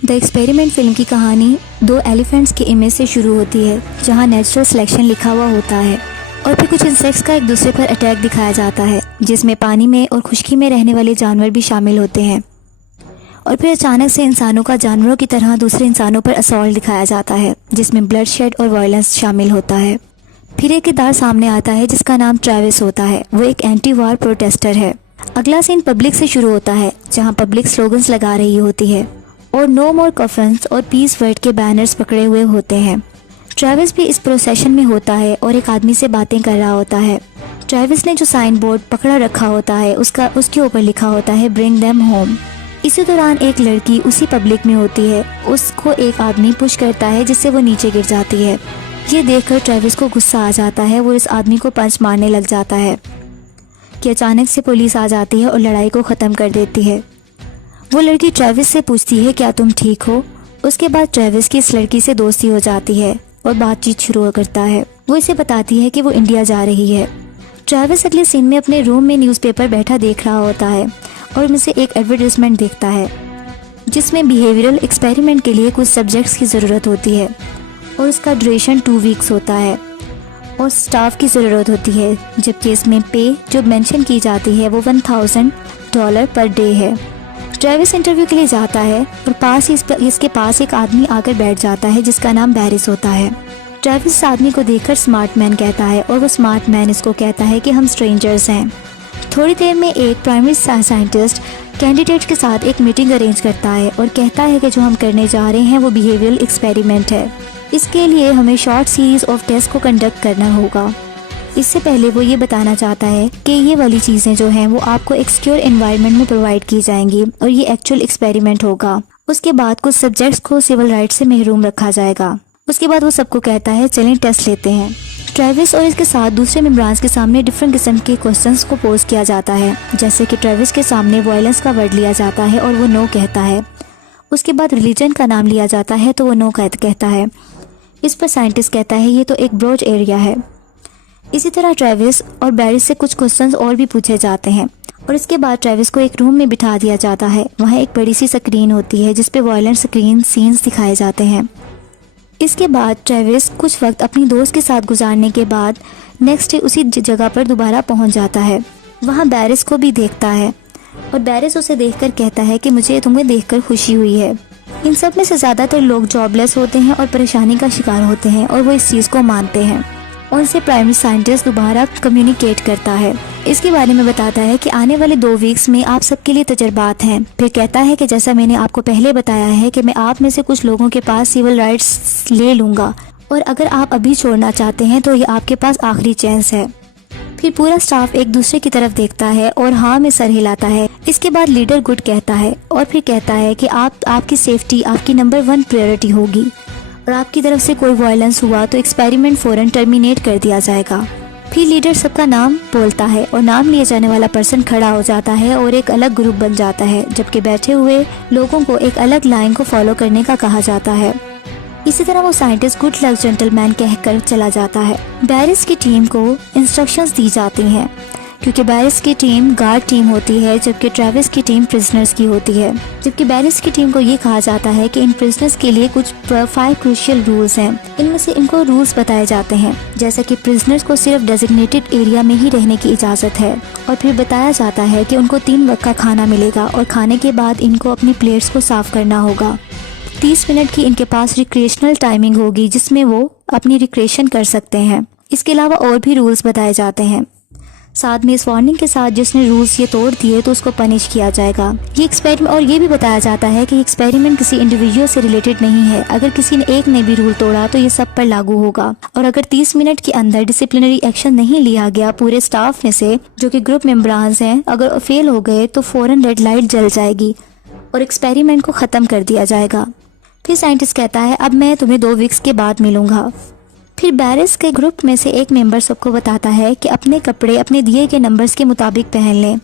The experiment film की कहानी दो एलिफेंट्स के इमेज से शुरू होती है, जहां नेचुरल सिलेक्शन लिखा हुआ होता है और फिर कुछ इंसेक्ट्स का एक दूसरे पर अटैक दिखाया जाता है, जिसमें पानी में और खुश्की में रहने वाले जानवर भी शामिल होते हैं। और फिर अचानक से इंसानों का जानवरों की तरह दूसरे इंसानों पर असॉल्ट दिखाया जाता है, जिसमें ब्लड शेड और वायलेंस शामिल होता है। फिर एक किरदार सामने आता है जिसका नाम ट्रेविस होता है। वो एक एंटी वार प्रोटेस्टर है। अगला सीन पब्लिक से शुरू होता है, जहां पब्लिक स्लोगन्स लगा रही होती है और नो मोर कफन्स और पीस वर्ड के बैनर्स पकड़े हुए होते हैं। ट्रेविस भी इस प्रोसेशन में होता है और एक आदमी से बातें कर रहा होता है। ट्रेविस ने जो साइन बोर्ड पकड़ा रखा होता है उसके ऊपर लिखा होता है ब्रिंग देम होम। इसी दौरान एक लड़की उसी पब्लिक में होती है। उसको एक आदमी पुश करता है जिससे वो नीचे गिर जाती है। ये देखकर ट्रेविस को गुस्सा आ जाता है। वो इस आदमी को पंच मारने लग जाता है कि अचानक से पुलिस आ जाती है और लड़ाई को ख़त्म कर देती है। वो लड़की ट्रेविस से पूछती है क्या तुम ठीक हो। उसके बाद ट्रेविस की इस लड़की से दोस्ती हो जाती है और बातचीत शुरू करता है। वो इसे बताती है कि वो इंडिया जा रही है। ट्रेविस अगले सीन में अपने रूम में न्यूज़पेपर बैठा देख रहा होता है और उनमें से एक एडवर्टाइजमेंट देखता है जिसमें बिहेवियरल एक्सपेरिमेंट के लिए कुछ सब्जेक्ट्स की ज़रूरत होती है और उसका ड्यूरेशन 2 वीक्स होता है और स्टाफ की ज़रूरत होती है, जबकि इसमें पे जो मेंशन की जाती है वो $1000 पर डे है। ट्रेविस इंटरव्यू के लिए जाता है और इसके पास एक आदमी आकर बैठ जाता है जिसका नाम बैरिस होता है। ट्रेविस इस आदमी को देखकर स्मार्ट मैन कहता है और वो स्मार्ट मैन इसको कहता है कि हम स्ट्रेंजर्स हैं। थोड़ी देर में एक प्राइमरी साइंटिस्ट कैंडिडेट के साथ एक मीटिंग अरेंज करता है और कहता है कि जो हम करने जा रहे हैं वो बिहेवियरल एक्सपेरिमेंट है। इसके लिए हमें शॉर्ट सीरीज ऑफ टेस्ट को कंडक्ट करना होगा। इससे पहले वो ये बताना चाहता है कि ये वाली चीज़ें जो हैं वो आपको एक सिक्योर एनवायरनमेंट में प्रोवाइड की जाएंगी और ये एक्चुअल एक्सपेरिमेंट होगा। उसके बाद कुछ सब्जेक्ट्स को सिविल राइट्स से महरूम रखा जाएगा। उसके बाद वो सबको कहता है चलें टेस्ट लेते हैं। ट्रेविस और इसके साथ दूसरे मेंबर्स के सामने डिफरेंट किस्म के क्वेश्चंस को पोज किया जाता है, जैसे कि ट्रेविस के सामने वायलेंस का वर्ड लिया जाता है और वो नो कहता है। उसके बाद रिलीजन का नाम लिया जाता है तो वो नो कहता है। इस पर साइंटिस्ट कहता है ये तो एक ब्रॉड एरिया है। इसी तरह ट्रेविस और बैरिस से कुछ क्वेश्चंस और भी पूछे जाते हैं और इसके बाद ट्रेविस को एक रूम में बिठा दिया जाता है। वहाँ एक बड़ी सी स्क्रीन होती है जिसपे वायलेंट स्क्रीन सीन्स दिखाए जाते हैं। इसके बाद ट्रेविस कुछ वक्त अपनी दोस्त के साथ गुजारने के बाद नेक्स्ट डे उसी जगह पर दोबारा पहुंच जाता है। वहाँ बैरिस को भी देखता है और बैरिस उसे देखकर कहता है कि मुझे तुम्हें देखकर खुशी हुई है। इन सब में से ज़्यादातर लोग जॉबलेस होते हैं और परेशानी का शिकार होते हैं और वो इस चीज़ को मानते हैं। उनसे प्राइमरी साइंटिस्ट दोबारा कम्युनिकेट करता है। इसके बारे में बताता है कि आने वाले 2 वीक्स में आप सबके लिए तजर्बात हैं। फिर कहता है कि जैसा मैंने आपको पहले बताया है कि मैं आप में से कुछ लोगों के पास सिविल राइट्स ले लूँगा और अगर आप अभी छोड़ना चाहते हैं तो ये आपके पास आखिरी चांस है। फिर पूरा स्टाफ एक दूसरे की तरफ देखता है और हाँ में सर हिलाता है। इसके बाद लीडर गुड कहता है और फिर कहता है कि आपकी सेफ्टी आपकी नंबर 1 प्रायोरिटी होगी और आपकी तरफ से कोई वायलेंस हुआ तो एक्सपेरिमेंट फौरन टर्मिनेट कर दिया जाएगा। फिर लीडर सबका नाम बोलता है और नाम लिए जाने वाला पर्सन खड़ा हो जाता है और एक अलग ग्रुप बन जाता है, जबकि बैठे हुए लोगों को एक अलग लाइन को फॉलो करने का कहा जाता है। इसी तरह वो साइंटिस्ट गुड लक जेंटलमैन कहकर चला जाता है। बैरिस की टीम को इंस्ट्रक्शंस दी जाती हैं क्योंकि बैरिस की टीम गार्ड टीम होती है जबकि ट्रेविस की टीम प्रिजनर्स की होती है। जबकि बैरिस की टीम को ये कहा जाता है कि इन प्रिजनर्स के लिए कुछ 5 क्रूशियल रूल्स हैं। इनमें से इनको रूल्स बताए जाते हैं, जैसा कि प्रिजनर्स को सिर्फ डेजिग्नेटेड एरिया में ही रहने की इजाज़त है और फिर बताया जाता है कि उनको 3 वक्त का खाना मिलेगा और खाने के बाद इनको अपनी प्लेट्स को साफ करना होगा। 30 मिनट की इनके पास रिक्रिएशनल टाइमिंग होगी जिसमें वो अपनी रिक्रिएशन कर सकते हैं। इसके अलावा और भी रूल्स बताए जाते हैं। साथ में इस वार्निंग के साथ जिसने रूल्स ये तोड़ दिए तो उसको पनिश किया जाएगा। ये एक्सपेरिमेंट और ये भी बताया जाता है कि एक्सपेरिमेंट किसी इंडिविजुअल से रिलेटेड नहीं है। अगर किसी ने एक ने भी रूल तोड़ा तो ये सब पर लागू होगा और अगर 30 मिनट के अंदर डिसिप्लिनरी एक्शन नहीं लिया गया पूरे स्टाफ में से जो कि ग्रुप मेंबर्स हैं, अगर फेल हो गए तो फौरन रेड लाइट जल जाएगी और एक्सपेरिमेंट को ख़त्म कर दिया जाएगा। फिर साइंटिस्ट कहता है अब मैं तुम्हें 2 वीक्स के बाद मिलूंगा। फिर बैरिस के ग्रुप में से एक मेंबर सबको बताता है कि अपने कपड़े अपने दिए गए नंबर्स के मुताबिक पहन लें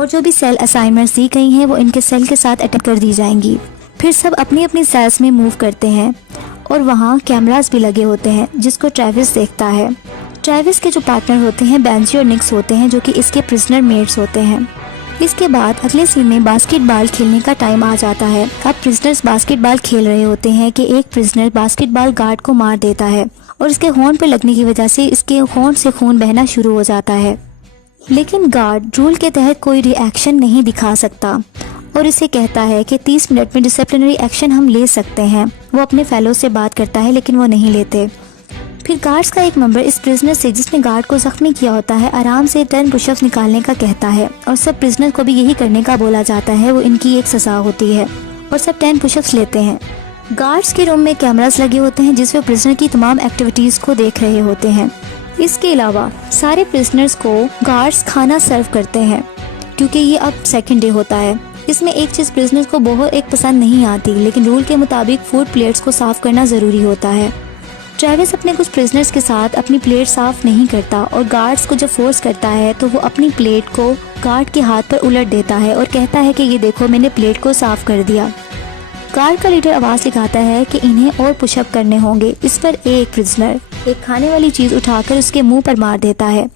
और जो भी सेल असाइनमेंट्स दी गई हैं वो इनके सेल के साथ अटैच कर दी जाएंगी। फिर सब अपनी अपनी सेल्स में मूव करते हैं और वहाँ कैमरास भी लगे होते हैं जिसको ट्रेविस देखता है। ट्रेविस के जो पार्टनर होते हैं बेंजी और निक्स होते हैं जो कि इसके प्रिजनर मेट्स होते हैं। इसके बाद अगले सीन में बास्केटबॉल खेलने का टाइम आ जाता है। अब प्रिजनर्स बास्केटबॉल खेल रहे होते हैं कि एक प्रिजनर बास्केटबॉल गार्ड को मार देता है और इसके होंठ पे लगने की वजह से इसके होंठ से खून बहना शुरू हो जाता है। लेकिन गार्ड रूल के तहत कोई रिएक्शन नहीं दिखा सकता और इसे कहता है कि 30 मिनट में डिसिप्लिनरी एक्शन हम ले सकते हैं। वो अपने फेलो से बात करता है लेकिन वो नहीं लेते। फिर गार्ड्स का एक मेंबर इस प्रिजनर से जिसने गार्ड को जख्मी किया होता है आराम से 10 पुशअप्स निकालने का कहता है और सब प्रिजनर को भी यही करने का बोला जाता है। वो इनकी एक सजा होती है और सब 10 पुशअप्स लेते हैं। गार्ड्स के रूम में कैमरास लगे होते हैं जिसमें प्रिजनर की तमाम एक्टिविटीज को देख रहे होते हैं। इसके अलावा सारे प्रिजनर्स को गार्ड्स खाना सर्व करते हैं क्योंकि ये अब सेकंड डे होता है। इसमें एक चीज प्रिजनर्स को बहुत एक पसंद नहीं आती, लेकिन रूल के मुताबिक फूड प्लेट्स को साफ करना जरूरी होता है। ट्रेविस अपने कुछ प्रिजनर्स के साथ अपनी प्लेट साफ नहीं करता और गार्ड्स को जब फोर्स करता है तो वो अपनी प्लेट को गार्ड के हाथ पर उलट देता है और कहता है कि ये देखो मैंने प्लेट को साफ कर दिया। गार्ड का लीडर आवाज लगाता है कि इन्हें और पुशअप करने होंगे। इस पर एक प्रिजनर एक खाने वाली चीज उठाकर उसके मुंह पर मार देता है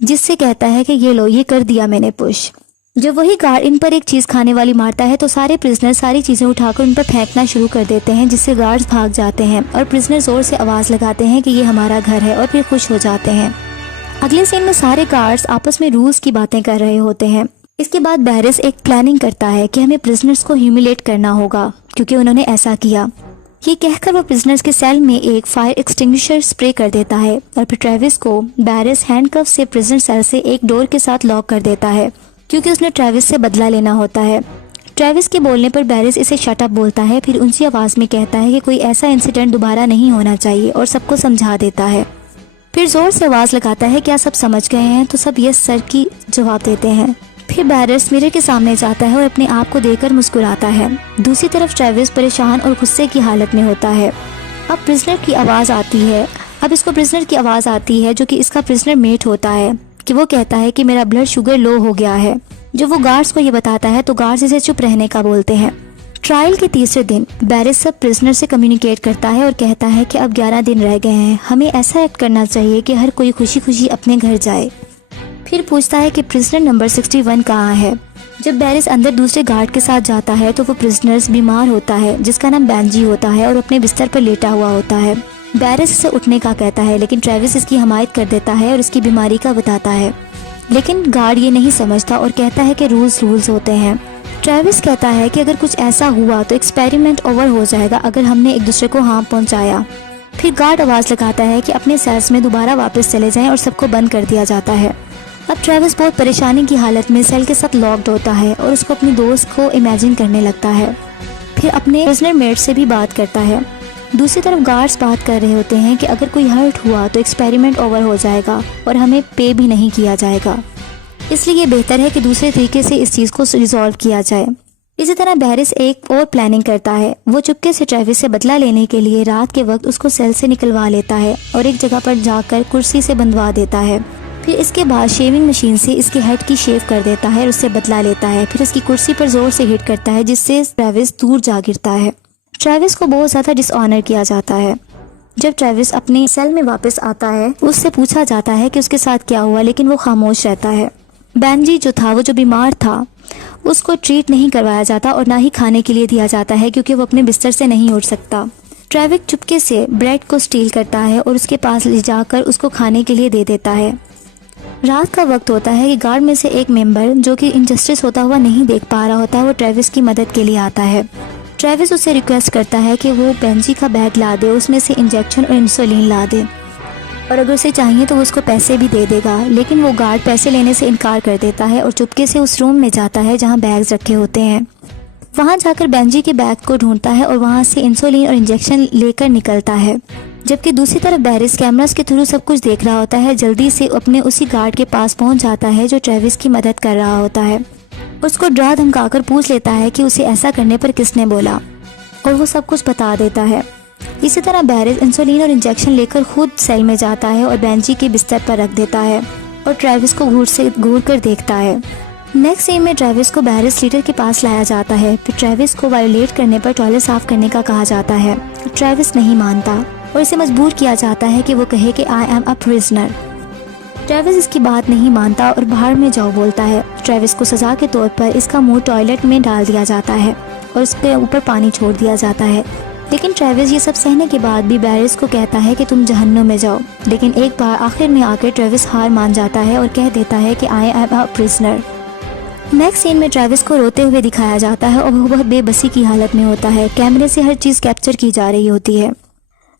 जिससे कहता है कि ये लो, ये कर दिया मैंने पुश। जब वही गार्ड इन पर एक चीज खाने वाली मारता है तो सारे प्रिजनर सारी चीजें उठाकर उन पर फेंकना शुरू कर देते हैं जिससे गार्ड्स भाग जाते हैं और प्रिजनर जोर से आवाज लगाते हैं कि ये हमारा घर है और फिर खुश हो जाते हैं। अगले सीन में सारे गार्ड्स आपस में रूल्स की बातें कर रहे होते हैं। इसके बाद बैरिस एक प्लानिंग करता है कि हमें प्रिजनर्स को ह्यूमिलेट करना होगा क्योंकि उन्होंने ऐसा किया। ये कहकर वो प्रिजनर्स के सेल में एक फायर एक्सटिंग्विशर स्प्रे कर देता है और फिर ट्रेविस को बैरिस हैंडकफ से प्रिजनर सेल से एक डोर के साथ लॉक कर देता है क्योंकि उसने ट्रेविस से बदला लेना होता है। ट्रेविस के बोलने पर बैरिस इसे शट अप बोलता है, फिर ऊंची आवाज में कहता है कि कोई ऐसा इंसिडेंट दोबारा नहीं होना चाहिए और सबको समझा देता है। फिर जोर से आवाज लगाता है क्या सब समझ गए हैं, तो सब यस सर की जवाब देते हैं। फिर बैरिस मिरर के सामने जाता है और अपने आप को देखकर मुस्कुराता है। दूसरी तरफ ट्रेविस परेशान और गुस्से की हालत में होता है। अब प्रिजनर की आवाज आती है अब इसको प्रिजनर की आवाज आती है जो कि इसका प्रिजनर मेट होता है कि वो कहता है कि मेरा ब्लड शुगर लो हो गया है। जब वो गार्ड्स को ये बताता है तो गार्ड्स इसे चुप रहने का बोलते हैं। ट्रायल के तीसरे दिन बैरिस सब प्रिजनर से कम्युनिकेट करता है और कहता है कि अब 11 दिन रह गए हैं, हमें ऐसा एक्ट करना चाहिए कि हर कोई खुशी खुशी अपने घर जाए। फिर पूछता है कि प्रिजनर नंबर 61 कहाँ है। जब बैरिस अंदर दूसरे गार्ड के साथ जाता है तो वो प्रिजनर्स बीमार होता है जिसका नाम बेंजी होता है और अपने बिस्तर पर लेटा हुआ होता है। बैरिस इसे उठने का कहता है लेकिन ट्रेविस इसकी हमायत कर देता है और इसकी बीमारी का बताता है, लेकिन गार्ड ये नहीं समझता और कहता है कि रूल्स होते हैं। ट्रेविस कहता है कि अगर कुछ ऐसा हुआ तो एक्सपेरिमेंट ओवर हो जाएगा अगर हमने एक दूसरे को हार्म पहुंचाया। फिर गार्ड आवाज लगाता है कि अपने सेल्स में दोबारा वापस चले जाएं और सबको बंद कर दिया जाता है। अब ट्रेविस बहुत परेशानी की हालत में सेल के साथ लॉक्ड होता है और उसको अपनी दोस्त को इमेजिन करने लगता है। फिर अपने प्रिजनर मेट से भी बात करता है। दूसरी तरफ गार्ड्स बात कर रहे होते हैं कि अगर कोई हर्ट हुआ तो एक्सपेरिमेंट ओवर हो जाएगा और हमें पे भी नहीं किया जाएगा, इसलिए बेहतर है कि दूसरे तरीके से इस चीज़ को रिजॉल्व किया जाए। इसी तरह बैरिस एक और प्लानिंग करता है। वो चुपके से ट्रेविस से बदला लेने के लिए रात के वक्त उसको सेल से निकलवा लेता है और एक जगह पर जाकर कुर्सी से बंधवा देता है। फिर इसके बाद शेविंग मशीन से इसके हेड की शेव कर देता है और उससे बदला लेता है। फिर इसकी कुर्सी पर जोर से हिट करता है जिससे ट्रेविस दूर जा गिरता है। ट्रेविस को बहुत ज़्यादा डिसऑनर किया जाता है। जब ट्रेविस अपने सेल में वापस आता है उससे पूछा जाता है कि उसके साथ क्या हुआ, लेकिन वो खामोश रहता है। बेंजी जो था, वो जो बीमार था, उसको ट्रीट नहीं करवाया जाता और ना ही खाने के लिए दिया जाता है क्योंकि वो अपने बिस्तर से नहीं उठ सकता। ट्रेविस चुपके से ब्रेड को स्टील करता है और उसके पास ले जाकर उसको खाने के लिए दे देता है। रात का वक्त होता है कि गार्ड में से एक मेंबर जो कि इनजस्टिस होता हुआ नहीं देख पा रहा होता, वो ट्रेविस की मदद के लिए आता है। ट्रेविस उससे रिक्वेस्ट करता है कि वो बेंजी का बैग ला दे, उसमें से इंजेक्शन और इंसुलिन ला दे और अगर उसे चाहिए तो वो उसको पैसे भी दे देगा। लेकिन वो गार्ड पैसे लेने से इनकार कर देता है और चुपके से उस रूम में जाता है जहाँ बैग्स रखे होते हैं। वहाँ जाकर बेंजी के बैग को ढूंढता है और वहाँ से इंसुलिन और इंजेक्शन लेकर निकलता है। जबकि दूसरी तरफ बैरिस कैमरास के थ्रू सब कुछ देख रहा होता है। जल्दी से अपने उसी गार्ड के पास पहुँच जाता है जो ट्रेविस की मदद कर रहा होता है। उसको डरा धमकाकर पूछ लेता है कि उसे ऐसा करने पर किसने बोला और वो सब कुछ बता देता है। इसी तरह बैरिस इंसुलिन और इंजेक्शन लेकर खुद सेल में जाता है और बेंजी के बिस्तर पर रख देता है और ट्रेविस को घूर कर देखता है। नेक्स्ट सीन में ट्रेविस को बैरिस लीडर के पास लाया जाता है। फिर ट्रेविस को वायोलेट करने पर टॉयलेट साफ करने का कहा जाता है। ट्रेविस नहीं मानता और इसे मजबूर किया जाता है कि वो कहे कि I am a prisoner. Travis इसकी बात नहीं मानता और बाहर में जाओ बोलता है। ट्रेविस को सजा के तौर पर इसका मुंह टॉयलेट में डाल दिया जाता है और उसके ऊपर पानी छोड़ दिया जाता है। लेकिन ट्रेविस ये सब सहने के बाद भी बैरिस को कहता है कि तुम जहन्नुम में जाओ। लेकिन एक बार आखिर में आकर ट्रेविस हार मान जाता है और कह देता है कि I am a prisoner. Next scene में ट्रेविस को रोते हुए दिखाया जाता है और वो बहुत बेबसी की हालत में होता है। कैमरे से हर चीज़ कैप्चर की जा रही होती है।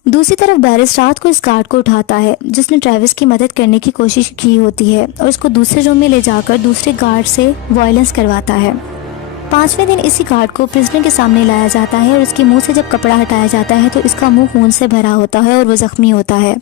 दूसरी तरफ बैरिस रात को इस गार्ड को उठाता है जिसने ट्रेविस की मदद करने की कोशिश की होती है और उसको दूसरे रूम में ले जाकर दूसरे गार्ड से वायलेंस करवाता है। 5वें दिन इसी गार्ड को प्रिजनर के सामने लाया जाता है और उसके मुंह से जब कपड़ा हटाया जाता है तो इसका मुंह खून से भरा होता है और वो जख्मी होता है।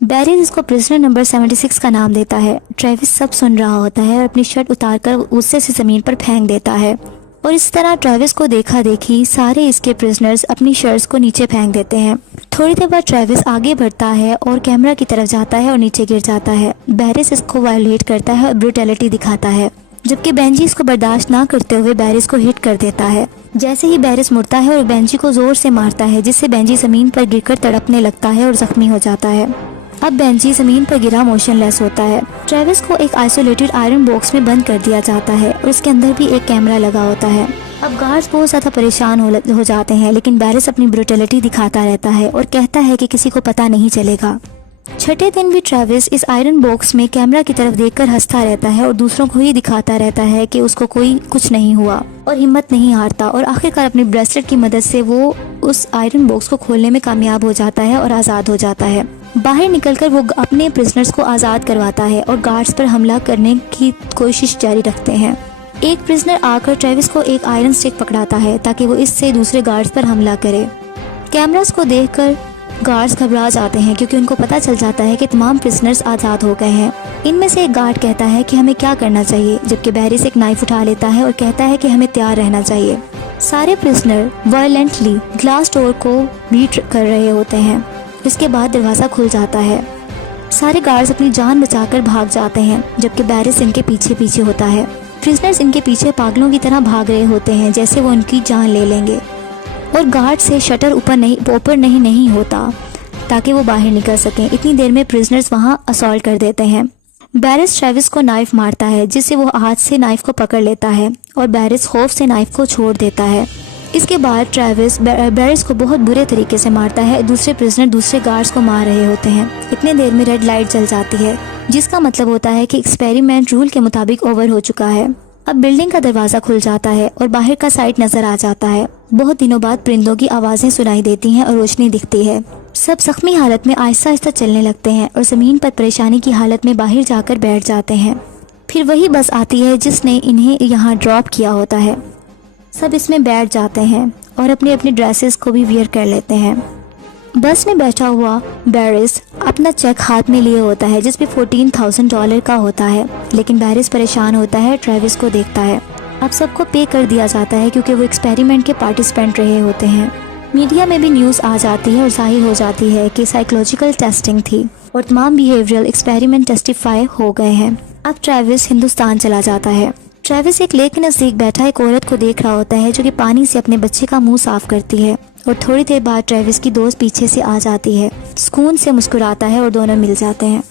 बैरिस इसको प्रिजनर नंबर 76 का नाम देता है। ट्रेविस सब सुन रहा होता है और अपनी शर्ट उतारकर गुस्से से जमीन पर फेंक देता है और इस तरह ट्रेविस को देखा देखी सारे इसके प्रिजनर्स अपनी शर्ट्स को नीचे फेंक देते हैं। थोड़ी देर बाद ट्रेविस आगे बढ़ता है और कैमरा की तरफ जाता है और नीचे गिर जाता है। बैरिस इसको वायलेट करता है और ब्रूटैलिटी दिखाता है, जबकि बेंजी इसको बर्दाश्त ना करते हुए बैरिस को हिट कर देता है। जैसे ही बैरिस मुड़ता है और बेंजी को जोर से मारता है जिससे बेंजी जमीन पर गिरकर तड़पने लगता है और जख्मी हो जाता है। अब बेंजी जमीन पर गिरा मोशनलेस होता है। ट्रेविस को एक आइसोलेटेड आयरन बॉक्स में बंद कर दिया जाता है और उसके अंदर भी एक कैमरा लगा होता है। अब गार्ड्स बहुत ज़्यादा परेशान हो जाते हैं, लेकिन बैरिस अपनी ब्रूटैलिटी दिखाता रहता है और कहता है कि किसी को पता नहीं चलेगा। छठे दिन भी ट्रेविस इस आयरन बॉक्स में कैमरा की तरफ देखकर हंसता रहता है और दूसरों को ही दिखाता रहता है कि उसको कोई कुछ नहीं हुआ और हिम्मत नहीं हारता और आखिरकार अपनी ब्रेसलेट की मदद से वो उस आयरन बॉक्स को खोलने में कामयाब हो जाता है और आज़ाद हो जाता है। बाहर निकलकर वो अपने प्रिजनर्स को आज़ाद करवाता है और गार्ड्स पर हमला करने की कोशिश जारी रखते हैं। एक प्रिजनर आकर ट्रेविस को एक आयरन स्टिक पकड़ाता है ताकि वो इससे दूसरे गार्ड्स पर हमला करे। कैमरास को देखकर गार्ड्स घबरा जाते हैं क्योंकि उनको पता चल जाता है कि तमाम प्रिजनर्स आज़ाद हो गए हैं। इनमें से एक गार्ड कहता है कि हमें क्या करना चाहिए, जबकि बैरिस एक नाइफ उठा लेता है और कहता है कि हमें तैयार रहना चाहिए। सारे प्रिजनर वायलेंटली ग्लास डोर को बीट कर रहे होते हैं। इसके बाद दरवाज़ा खुल जाता है। सारे गार्ड्स अपनी जान बचाकर भाग जाते हैं, जबकि बैरिस इनके पीछे पीछे होता है। प्रिजनर्स इनके पीछे पागलों की तरह भाग रहे होते हैं जैसे वो उनकी जान ले लेंगे और गार्ड से शटर ऊपर नहीं होता ताकि वो बाहर निकल सकें। इतनी देर में प्रिजनर्स वहां असॉल्ट कर देते हैं। बैरिस ट्रेविस को नाइफ मारता है जिससे वो हाथ से नाइफ को पकड़ लेता है और बैरिस खौफ से नाइफ को छोड़ देता है। इसके बाद ट्रेविस बैरिस को बहुत बुरे तरीके से मारता है। दूसरे प्रिजनर दूसरे गार्ड्स को मार रहे होते हैं। इतने देर में रेड लाइट जल जाती है जिसका मतलब होता है कि एक्सपेरिमेंट रूल के मुताबिक ओवर हो चुका है। अब बिल्डिंग का दरवाज़ा खुल जाता है और बाहर का साइड नजर आ जाता है। बहुत दिनों बाद परिंदों की आवाज़ें सुनाई देती हैं और रोशनी दिखती है। सब जख्मी हालत में आहिस्ता आहिस्ता चलने लगते हैं और ज़मीन पर परेशानी की हालत में बाहर जाकर बैठ जाते हैं। फिर वही बस आती है जिसने इन्हें यहाँ ड्रॉप किया होता है। सब इसमें बैठ जाते हैं और अपनी अपनी ड्रेसेस को भी वियर कर लेते हैं। बस में बैठा हुआ बैरिस अपना चेक हाथ में लिए होता है जिसमें $14,000 का होता है, लेकिन बैरिस परेशान होता है, ट्रेविस को देखता है। अब सबको पे कर दिया जाता है क्योंकि वो एक्सपेरिमेंट के पार्टिसिपेंट रहे होते हैं। मीडिया में भी न्यूज़ आ जाती है और जाहिर हो जाती है कि साइकोलॉजिकल टेस्टिंग थी और तमाम बिहेवियरल एक्सपेरिमेंट टेस्टिफाई हो गए हैं। अब ट्रेविस हिंदुस्तान चला जाता है। ट्रेविस एक लेक के नज़दीक बैठा एक औरत को देख रहा होता है जो कि पानी से अपने बच्चे का मुंह साफ करती है और थोड़ी देर बाद ट्रेविस की दोस्त पीछे से आ जाती है। सुकून से मुस्कुराता है और दोनों मिल जाते हैं।